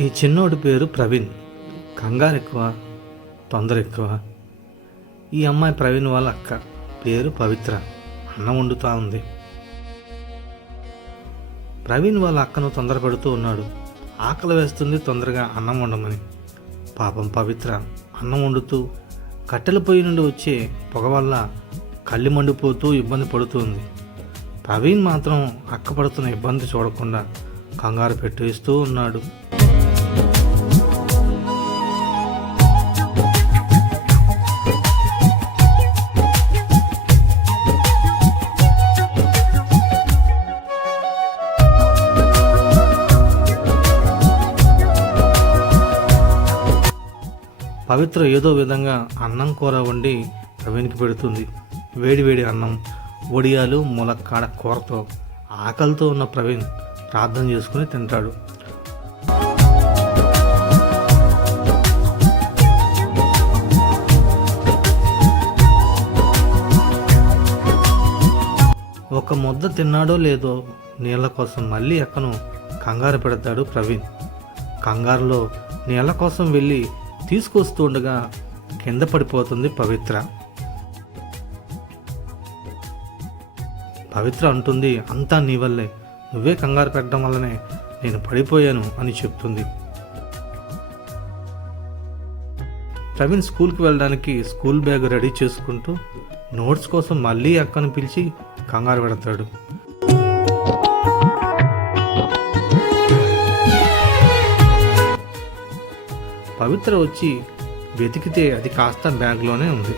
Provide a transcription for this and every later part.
ఈ చిన్నోడి పేరు ప్రవీణ్. కంగారు ఎక్కువ తొందర ఎక్కువ. ఈ అమ్మాయి ప్రవీణ్ వాళ్ళ అక్క. పేరు పవిత్ర. అన్నం వండుతూ ఉంది. ప్రవీణ్ వాళ్ళ అక్కను తొందర పెడుతూ ఉన్నాడు. ఆకలి వేస్తుంది తొందరగా అన్నం వండమని. పాపం పవిత్ర. అన్నం వండుతూ కట్టెల పొయ్యి నుండి వచ్చే పొగ వల్ల కళ్ళు మండిపోతూ ఇబ్బంది పడుతుంది ప్రవీణ్ మాత్రం అక్క పడుతున్న ఇబ్బంది చూడకుండా కంగారు పెట్టేస్తూ ఉన్నాడు. పవిత్ర ఏదో విధంగా అన్నం కూర వండి ప్రవీణ్కి పెడుతుంది. వేడివేడి అన్నం వడియాలు ములక్కాడ కూరతో ఆకలితో ఉన్న ప్రవీణ్ ప్రార్థన చేసుకుని తింటాడు. ఒక ముద్ద తిన్నాడో లేదో నీళ్ళ కోసం మళ్ళీ అక్కను కంగారు పెడతాడు ప్రవీణ్. కంగారులో నీళ్ళ కోసం వెళ్ళి తీసుకొస్తూ ఉండగా కింద పడిపోతుంది పవిత్ర. పవిత్ర అంటుంది అంతా నీ వల్లే. నువ్వే కంగారు పెట్టడం వల్లనే నేను పడిపోయాను అని చెప్తుంది. ప్రవీణ్ స్కూల్కి వెళ్ళడానికి స్కూల్ బ్యాగ్ రెడీ చేసుకుంటూ నోట్స్ కోసం మళ్ళీ అక్కను పిలిచి కంగారు పెడతాడు. పవిత్ర వచ్చి వెతికితే అది కాస్త బ్యాగ్లోనే ఉంది.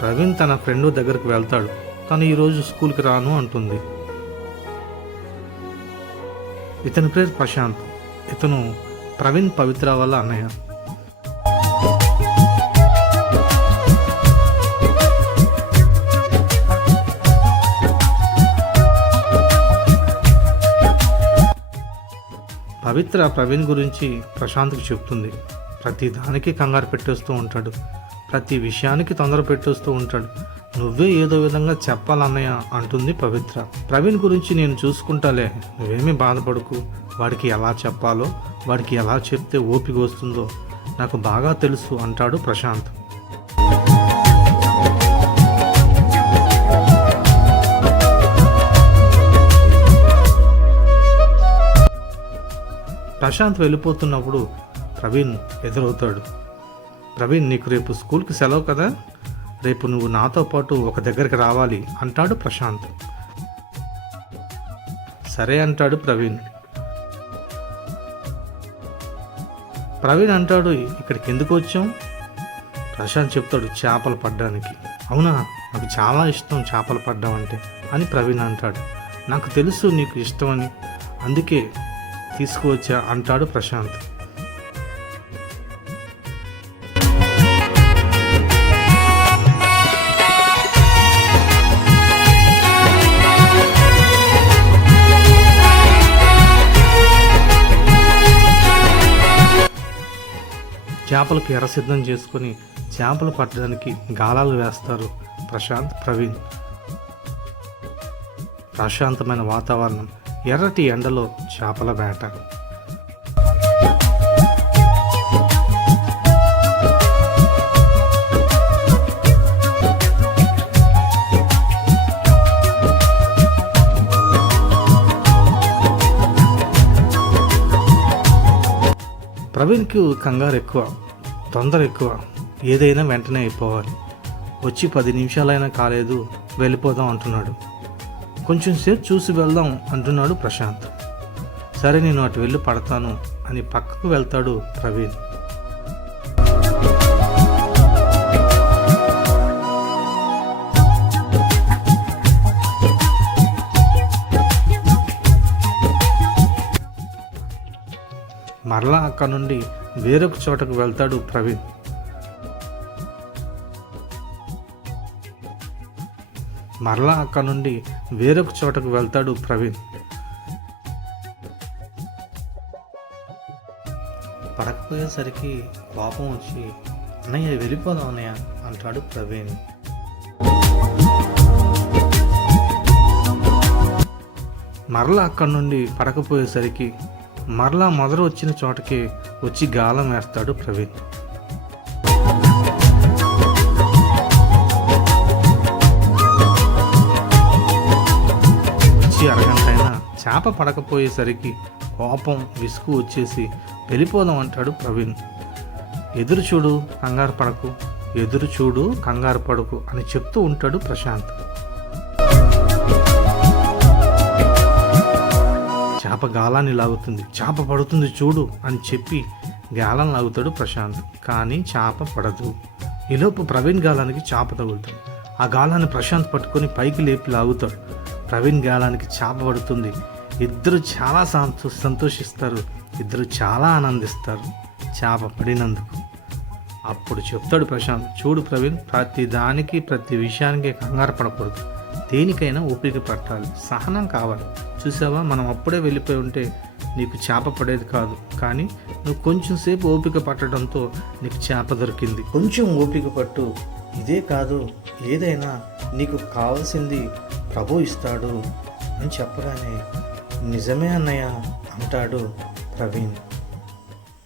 ప్రవీణ్ తన ఫ్రెండ్ దగ్గరికి వెళ్తాడు. తను ఈరోజు స్కూల్కి రాను అంటుంది. ఇతని పేరు ప్రశాంత్. ఇతను ప్రవీణ్ పవిత్ర వాళ్ళ అన్నయ్య. పవిత్ర ప్రవీణ్ గురించి ప్రశాంత్కి చెప్తుంది. ప్రతి దానికి కంగారు పెట్టేస్తూ ఉంటాడు. ప్రతి విషయానికి తొందర పెట్టేస్తూ ఉంటాడు. నువ్వే ఏదో విధంగా చెప్పాలన్నయ్య అంటుంది పవిత్ర. ప్రవీణ్ గురించి నేను చూసుకుంటాలే. నువ్వేమీ బాధపడకు. వాడికి ఎలా చెప్పాలో వాడికి ఎలా చెప్తే ఓపిక వస్తుందో నాకు బాగా తెలుసు అంటాడు ప్రశాంత్. ప్రశాంత్ వెళ్ళిపోతున్నప్పుడు ప్రవీణ్ ఎదురవుతాడు. ప్రవీణ్ నీకు రేపు స్కూల్కి సెలవు కదా? రేపు నువ్వు నాతో పాటు ఒక దగ్గరికి రావాలి అంటాడు ప్రశాంత్. సరే అంటాడు ప్రవీణ్. ప్రవీణ్ అంటాడు ఇక్కడికి ఎందుకు వచ్చాం ప్రశాంత్ చెప్తాడు చేపలు పడ్డానికి. అవునా? నాకు చాలా ఇష్టం చేపలు పడ్డం అంటే అని ప్రవీణ్ అంటాడు. నాకు తెలుసు నీకు ఇష్టమని. అందుకే తీసుకువచ్చా అంటాడు ప్రశాంత్. చేపలకు ఎర్ర సిద్ధం చేసుకుని చేపలు పట్టడానికి గాలాలు వేస్తారు ప్రశాంత్ ప్రవీణ్. ప్రశాంతమైన వాతావరణం. ఎర్రటి ఎండలో చేపల వేట. ప్రవీణ్కి కంగారు ఎక్కువ తొందర ఎక్కువ. ఏదైనా వెంటనే అయిపోవాలి. వచ్చి పది నిమిషాలైనా కాలేదు వెళ్ళిపోదాం అంటున్నాడు. కొంచెం సేపు చూసి వెళ్దాం అంటున్నాడు ప్రశాంత్. సరే నేను అటు వెళ్ళి పడతాను అని పక్కకు వెళ్తాడు ప్రవీణ్. మరలా అక్కడ నుండి వేరొక చోటకు వెళ్తాడు ప్రవీణ్. మరలా అక్కడ నుండి వేరొక చోటకు వెళ్తాడు ప్రవీణ్. పడకపోయేసరికి కోపం వచ్చి అన్నయ్య వెళ్ళిపోదాం అన్నయ్య అంటాడు ప్రవీణ్. మరల అక్కడి నుండి పడకపోయేసరికి మరలా మొదలు వచ్చిన చోటకి వచ్చి గాలం వేస్తాడు ప్రవీణ్. చేప పడకపోయేసరికి కోపం విసుగు వచ్చేసి వెళ్ళిపోదాం అంటాడు ప్రవీణ్. ఎదురు చూడు కంగారు పడకు ఎదురు చూడు కంగారు పడకు అని చెప్తూ ఉంటాడు ప్రశాంత్. చేప గాలాన్ని లాగుతుంది చేప పడుతుంది చూడు అని చెప్పి గాలం లాగుతాడు ప్రశాంత్. కానీ చేప పడదు. ఈలోపు ప్రవీణ్ గాలానికి చేప తగులుతుంది. ఆ గాలాన్ని ప్రశాంత్ పట్టుకొని పైకి లేపి లాగుతాడు. ప్రవీణ్ గాలానికి చేప పడుతుంది. ఇద్దరు చాలా సంతో సంతోషిస్తారు. ఇద్దరు చాలా ఆనందిస్తారు. చేప పడినందుకు. అప్పుడు చెప్తాడు ప్రశాంత్ చూడు ప్రవీణ్ ప్రతి దానికి ప్రతి విషయానికి కంగారు పడకూడదు. దేనికైనా ఓపిక పట్టాలి. సహనం కావాలి. చూసావా? మనం అప్పుడే వెళ్ళిపోయి ఉంటే నీకు చేప పడేది కాదు. కానీ నువ్వు కొంచెం సేపు ఓపిక పట్టడంతో నీకు చేప దొరికింది. కొంచెం ఓపిక పట్టు. ఇదే కాదు. ఏదైనా నీకు కావాల్సింది ప్రభు ఇస్తాడు అని చెప్పగానే నిజమే అన్నయ్య అంటాడు ప్రవీణ్.